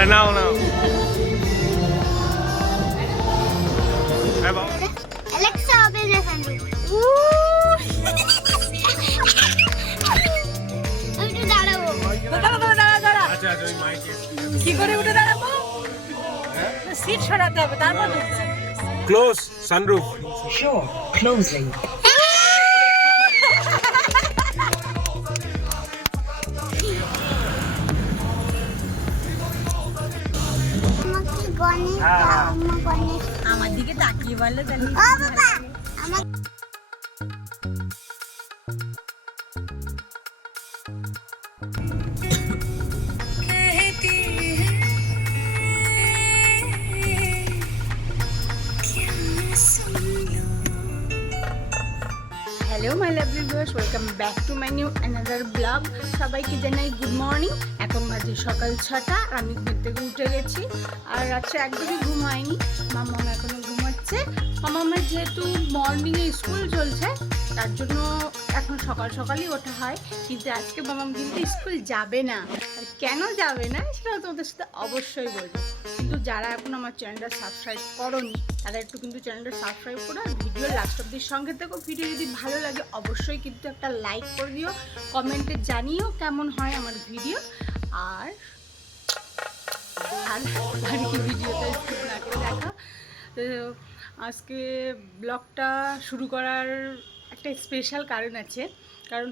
আরে নাও নাও হ্যাঁ বাবা Alexa, open the sunroof. আমি একটু দাঁড়াবো দাঁড়া দাঁড়া দাঁড়া দাঁড়া আচ্ছা আচ্ছা ওই মাইকে কি করে উঠে দাঁড়াবো? সিট সরাতে হবে তারপর উঠছে। Close sunroof Sure, closing. আমার গণেশ আমার দিকে তাকিয়ে বললে তাহলে। Hello my lovely viewers welcome back to my new another blog সবাইকে জানাই গুড মর্নিং এখন বাজে সকাল ছটা, আমি ঘুম থেকে উঠে গেছি। আর রাত্রে একদমই ঘুম হয়নি। মামা এখনও ঘুমাচ্ছে। আমার যেহেতু মর্নিংয়ে স্কুল চলছে, তার জন্য এখন সকাল সকালই ওঠা হয়, কিন্তু আজকে মামাম কিন্তু স্কুল যাবে না। আর কেন যাবে না সেটা তোমাদের সাথে অবশ্যই বলব। কিন্তু যারা এখন আমার চ্যানেলটা সাবস্ক্রাইব করনি, তারা একটু কিন্তু চ্যানেলটা সাবস্ক্রাইব করো আর ভিডিও লাস্ট অব্দির সঙ্গে থেকো। ভিডিও যদি ভালো লাগে, অবশ্যই কিন্তু একটা লাইক করে দিও কমেন্টে জানিও কেমন হয় আমার ভিডিও আর ভিডিওটা দেখা। তো আজকে ব্লগটা শুরু করার একটা স্পেশাল কারণ আছে, কারণ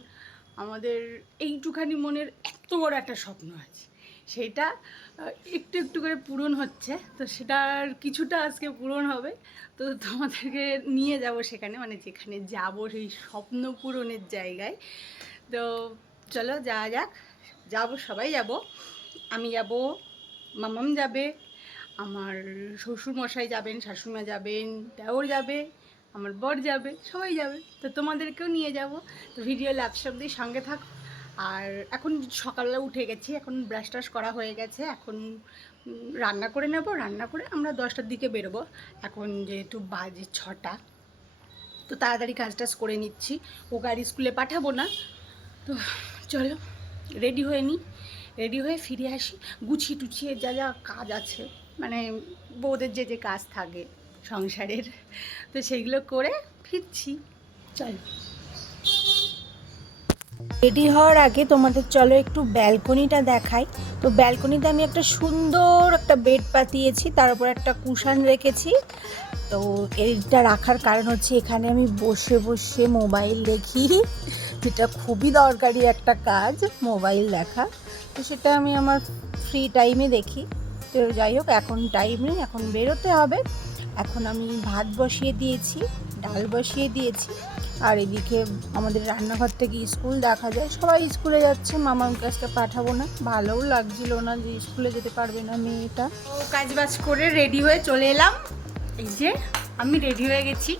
আমাদের এইটুখানি মনের এত বড় একটা স্বপ্ন আছে। সেটা একটু একটু করে পূরণ হচ্ছে, তো সেটার কিছুটা আজকে পূরণ হবে। তো তোমাদেরকে নিয়ে যাব সেখানে মানে যেখানে যাব সেই স্বপ্ন পূরণের জায়গায়। তো চলো যাওয়া যাক, যাব, সবাই যাব। আমি যাব, মামাম যাবে, আমার শ্বশুরমশাই যাবেন, শাশুড়িমা যাবেন, দেওর যাবে। আমার বর যাবে, সবাই যাবে। তো তোমাদেরকেও নিয়ে যাব। তো ভিডিও ল্যাপটপ দিয়ে সঙ্গে থাক। আর এখন সকালবেলা উঠে গেছি, এখন ব্রাশ টাশ করা হয়ে গেছে। এখন রান্না করে নেব। রান্না করে আমরা দশটার দিকে বেরোবো। এখন যেহেতু বাজে ছটা, তো তাড়াতাড়ি কাজ টাজ করে নিচ্ছি। ও গাড়ি স্কুলে পাঠাবো না। তো চলো রেডি হয়ে নিই রেডি হয়ে ফিরে আসি। গুছিয়ে টুছিয়ে যা যা কাজ আছে মানে বউদের যে যে কাজ থাকে। সংসারের। তো সেইগুলো করে ফিরছি। চলো। রেডি হওয়ার আগে তোমাদের চলো একটু ব্যালকনিটা দেখাই। তো ব্যালকনিতে আমি একটা সুন্দর একটা বেড পাতিয়েছি, তার উপর একটা কুশান রেখেছি। তো এইটা রাখার কারণ হচ্ছে এখানে আমি বসে বসে মোবাইল দেখি। যেটা খুবই দরকারি একটা কাজ, মোবাইল দেখা। তো সেটা আমি আমার ফ্রি টাইমে দেখি। তো যাই হোক, এখন টাইম নেই, এখন বেরোতে হবে। এখন আমি ভাত বসিয়ে দিয়েছি ডাল বসিয়ে দিয়েছি। আর এদিকে আমাদের রান্নাঘর থেকে স্কুল দেখা যায় সবাই স্কুলে যাচ্ছে মামার কাছকে পাঠাবো না। ভালোও লাগছিল না যে স্কুলে যেতে পারবে না মেয়েটা। ও কাজ বাজ করে রেডি হয়ে চলে এলাম। এই যে আমি রেডি হয়ে গেছি।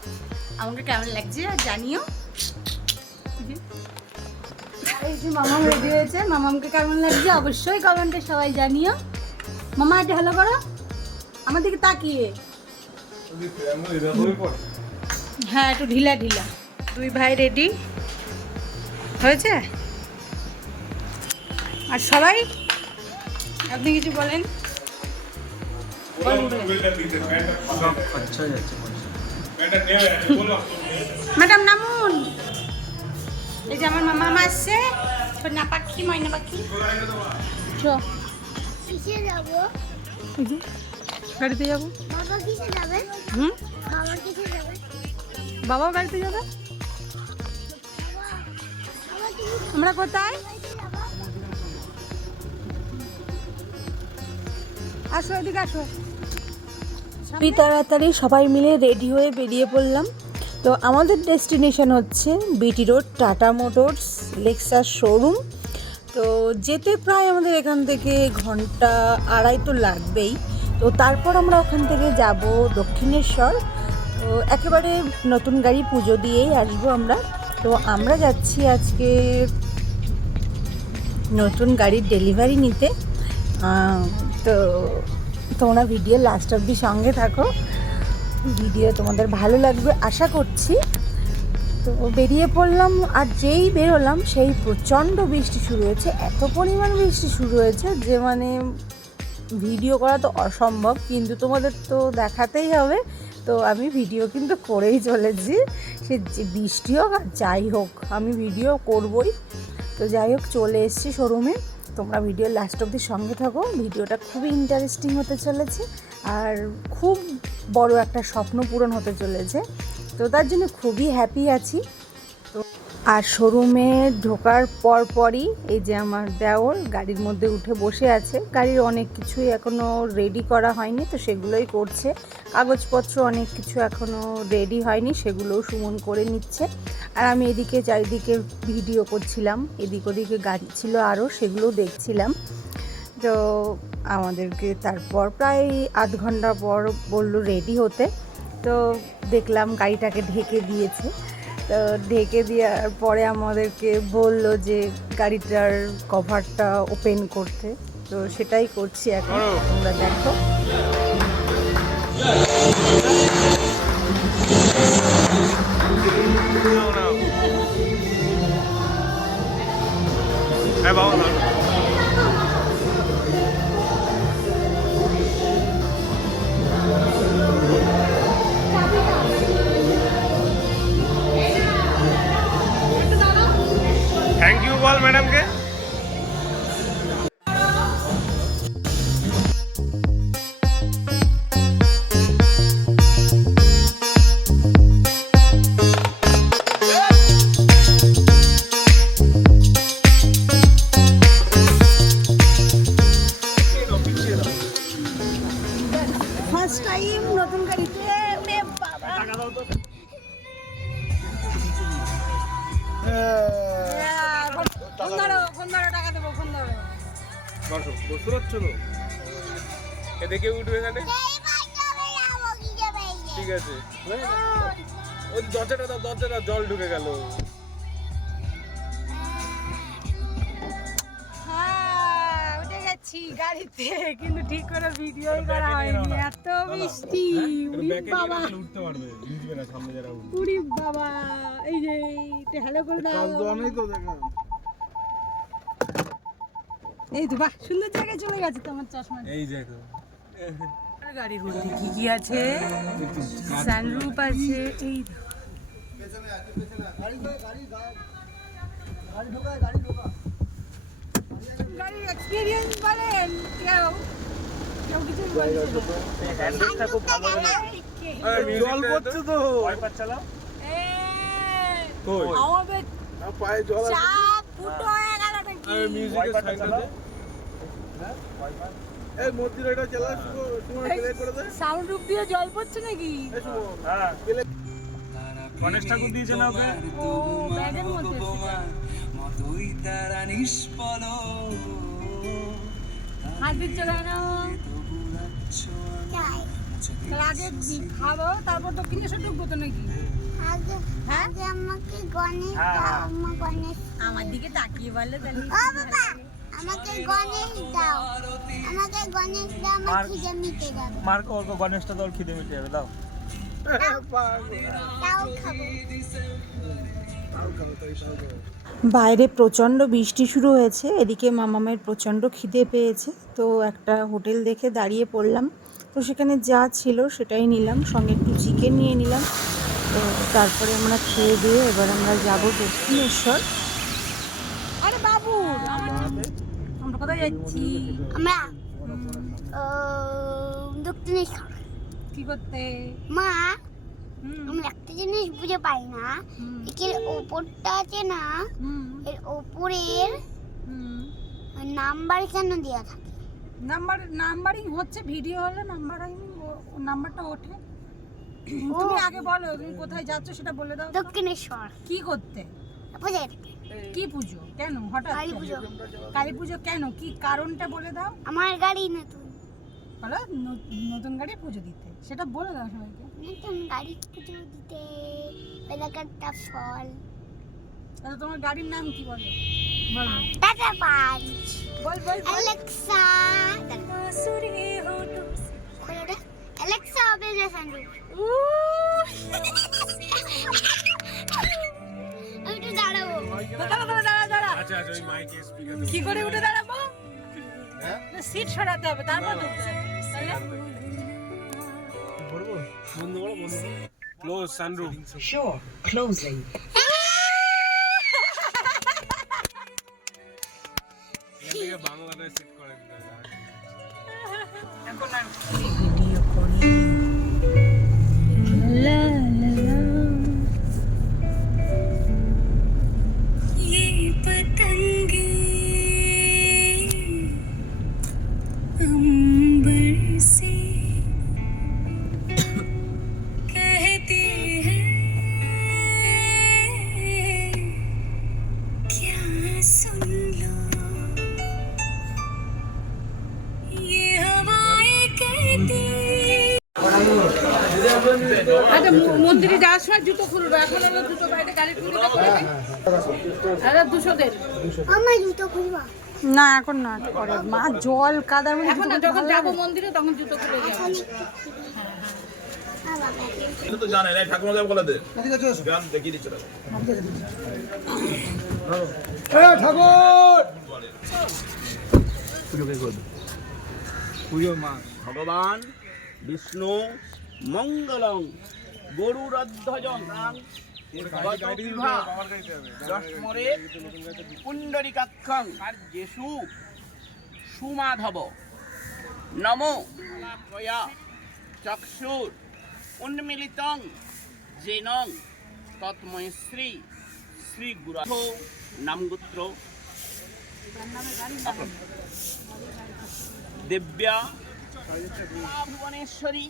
আমাকে কেমন লাগছে আর জানিও। এই যে মামাম রেডি হয়েছে মামামকে কেমন লাগছে অবশ্যই কমেন্টে সবাই জানিও। মামা এটা হ্যালো করো। আমার দিকে তাকিয়ে। হ্যাঁ একটু ঢিলা ঢিলা। দুই ভাই রেডি হয়েছে? আর সবাই? আপনি কিছু বলেন। ম্যাডাম নামুন। এই যে আমার মামা আসছে। সোনা পাখি ময়না পাখি। গাড়িতে যাবে? হুম? বাবা যাবে? গাড়িতে যাবে? আমরা কোথায়? আসো এদিকে আসো। খুবই তাড়াতাড়ি সবাই মিলে রেডি হয়ে বেরিয়ে পড়লাম। তো আমাদের ডেস্টিনেশন হচ্ছে BT road Tata Motors Lexar showroom. তো যেতে প্রায় আমাদের এখান থেকে ঘণ্টা আড়াই তো লাগবেই। তো তারপর আমরা ওখান থেকে যাব দক্ষিণেশ্বর। তো একেবারে নতুন গাড়ি পুজো দিয়েই আসব আমরা। তো আমরা যাচ্ছি আজকে নতুন গাড়ির ডেলিভারি নিতে। তো তোমরা ভিডিও লাস্ট অব্দি সঙ্গে থাকো। ভিডিও তোমাদের ভালো লাগবে আশা করছি। তো বেরিয়ে পড়লাম আর যেই বেরোলাম সেই প্রচণ্ড বৃষ্টি শুরু হয়েছে। এত পরিমাণ বৃষ্টি শুরু হয়েছে যে মানে ভিডিও করা তো অসম্ভব, কিন্তু তোমাদের তো দেখাতেই হবে। তো আমি ভিডিও কিন্তু করেই চলেছি। সে বৃষ্টি হোক আর যাই হোক, আমি ভিডিও করবই। তো যাই হোক, চলে এসেছি শোরুমে। তোমরা ভিডিও লাস্ট অবধি সঙ্গে থাকো। ভিডিওটা খুবই ইন্টারেস্টিং হতে চলেছে আর খুব বড় একটা স্বপ্ন পূরণ হতে চলেছে। তো তার জন্য খুবই হ্যাপি আছি। আর শোরুমে ঢোকার পর পরই এই যে আমার দেওর গাড়ির মধ্যে উঠে বসে আছে। গাড়ির অনেক কিছুই এখনও রেডি করা হয়নি, তো সেগুলোই করছে। কাগজপত্র অনেক কিছু এখনও রেডি হয়নি, সেগুলোও সুমন করে নিচ্ছে। আর আমি এদিকে চারিদিকে ভিডিও করছিলাম, এদিক ওদিকে গাড়ি ছিল আরও সেগুলোও দেখছিলাম। তো আমাদেরকে তারপর প্রায় আধ ঘণ্টা পর বলল রেডি হতে। তো দেখলাম গাড়িটাকে ঢেকে দিয়েছে। তো ঢেকে দেওয়ার পরে আমাদেরকে বলল যে গাড়িটার কভারটা ওপেন করতে তো সেটাই করছি এখন, তোমরা দেখো. হ্যাঁ বাবা ফার্স্ট টাইম নতুন গাড়িতে উড়ে বাবা। পারছ এদিকে উঠবে এখানে? ঠিক আছে। ওই দরজাটা দাও দরজাটা জল ঢুকে গেল। উঠে গাড়িতে কিন্তু ঠিক করে ভিডিওই করা হয়নি। এত বৃষ্টি বাবা উঠতে পারবে ভিজবে না সামনে যারা উড়ি বাবা এই যে হ্যালো করে দাও। এই তো বাহ সুন্দর জায়গায় চলে গেছে তোমার চশমা। এই দেখো গাড়ির মধ্যে কি কি আছে? সানরুফ আছে এই গাড়ির এক্সপিরিয়েন্স বলেন কেউ কেউ কিছু হ্যান্ডেলটা খুব ভালো জল পড়ছে তো ভয় পাচ্ছালাম কই আমাদের পায়ে জল চাপ ফুটো হয়ে গেল নাকি মিউজিকের সাইডটাতে এই মূর্তির এটা চালা সুমন প্লে করে দে সাউন্ড রুপ দিয়ে জল পড়ছে নাকি গণেশ ঠাকুর দিয়েছে না ওকে ব্যাগের মধ্যে হাত দিচ্ছে কেন আগে খাব তারপর তো কিনে ঢুকবো নাকি? হ্যাঁ? দাও আমার আমার দিকে তাকিয়ে বললে আমাকে গণেশ দাও। আমাকে গণেশ দাও আমার খিদে মিটে যাবে। মার অল্প গণেশটা তোর খিদে মিটে যাবে দাও। তাও খাব। বাইরে প্রচণ্ড বৃষ্টি শুরু হয়েছে এদিকে মামামের প্রচণ্ড খিদে পেয়েছে তো একটা হোটেল দেখে দাঁড়িয়ে পড়লাম। তো সেখানে যা ছিল সেটাই নিলাম সঙ্গে একটু চিকেন নিয়ে নিলাম। তো তারপরে আমরা খেয়ে দিয়ে এবার আমরা যাব দক্ষিণেশ্বর। আরে বাবু আমরা কোথায় যাচ্ছি? আমরা দক্ষিণেশ্বর। কি করতে? মা আমি একটা জিনিস বুঝে পাই না এর ওপরটা আছে না এর ওপরের নাম্বার কেন দেওয়া থাকে। নাম্বার নাম্বারিং হচ্ছে ভিডিও হলে নাম্বারিং নাম্বারটা ওঠে। তুমি আগে বলো তুমি কোথায় যাচ্ছ সেটা বলে দাও। দক্ষিণেশ্বর। কি করতে? বুঝে কি পুজো? কেন? হঠাৎ কালী পুজো। কালী পুজো কেন? কি কারণটা বলে দাও। আমার গাড়ি নতুন। বলো নতুন গাড়ি পুজো দিতে। সেটা বলে দাও সবাইকে। নতুন গাড়ি পুজো দিতে এলাকারটা ফল তোমার গাড়ির নাম কি বলো? টাটা অ্যালেক্সা অ্যালেক্সা হবে না একটু দাঁড়াবো আচ্ছা আচ্ছা ওই মাইকে স্পিকার কি করে উঠে দাঁড়াবো? সিট সরাতে হবে তারপর হবে। তাহলে বন্ধ করো বন্ধ করো ক্লোজ সানরুফ Sure. Closing. এখান থেকে বাংলাদেশ সেট করে দিতে হবে। ভিডিও করি মন্দিরে যাওয়ার সময় জুতো খুলবে। এখন হলো জুতো বাইরে গাড়ি খুলবে আরে দুশো দেন। আমার জুতো খুলবা? না এখন না পরে। মা জল কাদার মধ্যে এখন যখন যাব মন্দিরে তখন জুতো খুলে যাব। এটা তো জানেন এই ঠাকুমাকে বলে দে। গান দেখিয়ে দিচ্ছে দেখো। ভগবান বিষ্ণু মঙ্গলং গরুরধ্বজং দশমরে পুণ্ডরিকাক্ষং যেসু সুমাধব। নমো চক্ষুর উন্মিলিতং জেনং তৎময় শ্রী শ্রী গুরু নামগোত্র দেব্যা। ভুবনেশ্বরী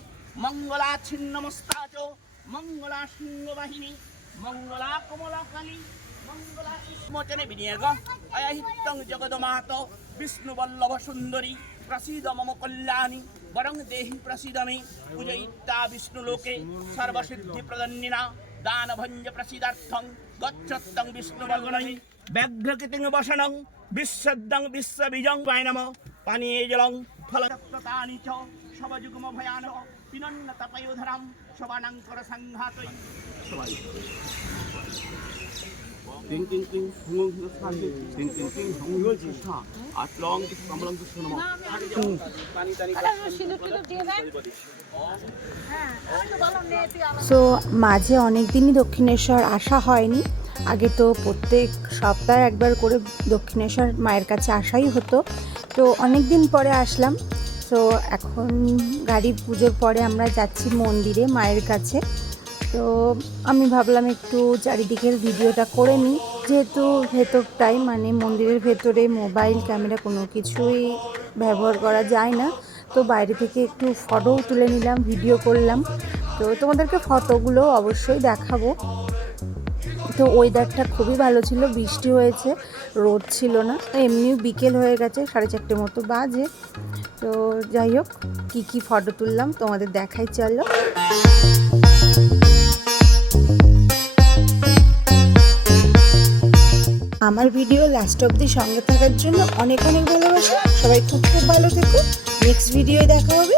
মঙ্গলা মঙ্গলা সিংহবাহিনী মঙ্গলা কমলা কালী মোচনে বিনিয়োগ অয়হিত্যং জগদমাত বিষ্ণুবল্লভ সুন্দরী প্রসীদ মম কল্যাণী বরং দেহি প্রসীদ মে পূজয়িতা বিষ্ণুলোকে সর্বসিদ্ধি প্রদন্নিনা দানভঞ্জ প্রসীদার্থং গচ্ছত্তং বিষ্ণুবল্লনী ব্যাঘ্রকৃতিং বসনং, বিশ্বদ্দং তপয়োধরাম সবানাঙ্কর সংঘাতই সবাই টিং টিং টিং হুঙ্গ হুঙ্গ সাথে টিং টিং টিং হুঙ্গ জিসা আতলং কমলং কৃষ্ণ নম পানি টানি সিঁদুর টিঁদুর দিয়ে দেন। তো বলো নেতি আলাদা সো মাঝে অনেক দিনই দক্ষিণেশ্বর আসা হয়নি। আগে তো প্রত্যেক সপ্তাহে একবার করে দক্ষিণেশ্বর মায়ের কাছে আসাই হতো। তো অনেক দিন পরে আসলাম। তো এখন গাড়ি পুজোর পরে আমরা যাচ্ছি মন্দিরে মায়ের কাছে। তো আমি ভাবলাম একটু চারিদিকের ভিডিওটা করে নিই। যেহেতু ভেতরটাই মানে মন্দিরের ভেতরে মোবাইল ক্যামেরা কোনো কিছুই ব্যবহার করা যায় না। তো বাইরে থেকে একটু ফটোও তুলে নিলাম ভিডিও করলাম। তো তোমাদেরকে ফটোগুলো অবশ্যই দেখাবো। তো ওয়েদারটা খুবই ভালো ছিল, বৃষ্টি হয়েছে, রোদ ছিল না। এমনিও বিকেল হয়ে গেছে, সাড়ে চারটে মতো বাজে। তো যাই হোক, কী কী ফটো তুললাম, তোমাদের দেখাই, চলো। আমার ভিডিও লাস্ট অবধি সঙ্গে থাকার জন্য অনেক অনেক ভালোবাসা। সবাই খুব খুব ভালো থেকো। নেক্সট ভিডিও দেখা হবে।